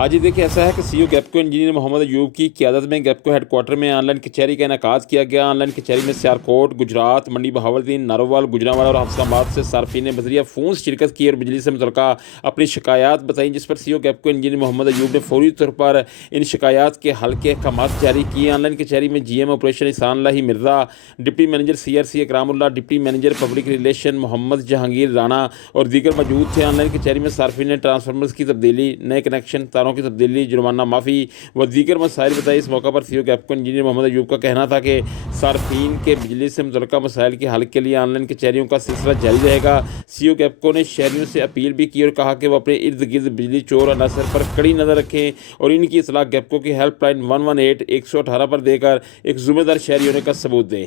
आज ही देखिए ऐसा है कि सीईओ गैपको इंजीनियर मोहम्मद अयूब की क़यादत में गैपको हेडक्वार्टर में ऑनलाइन कचहरी का इनेकाद किया गया। ऑनलाइन कचहरी में सियालकोट, गुजरात, मंडी बहावलदीन, नारोवाल, गुजरांवाला और हफ्साबाद से सार्फिन ने बजरिया फ़ोन शिरकत की और बिजली से मुतल्लिका अपनी शिकायत बताई, जिस पर सीईओ गैपको इंजीनियर मोहम्मद अयूब ने फौरी तौर पर इन शिकायत के हल के अहकाम जारी किए। ऑनलाइन कचहरी में GM operation Ehsan Lahi Mirza, deputy manager CRC Ikramullah, deputy manager public relation Mohammad Jahangir Rana और दीगर मौजूद थे। ऑनलाइन कचहरी में सार्फिन ने ट्रांसफार्मर्स की तब्दीली, नए कनेक्शन, तारों की तब्दीली, जुर्माना माफ़ी व दीगर मसाइल बताई। इस मौका पर सीईओ गैपको इंजीनियर मोहम्मद अयूब का कहना था कि सार्फिन के बिजली से मुतल्लिका मसाइल के हल के लिए ऑनलाइन कचहरियों का सिलसिला जारी रहेगा। सीईओ गैपको ने शहरियों से अपील भी की और कहा कि वो अपने इर्द गिर्द बिजली चोर अनासर पर कड़ी नज़र रखें और इनकी इतला गैपको की हेल्पलाइन 118 118 पर देकर एक ज़िम्मेदार शहरी होने का सबूत दें।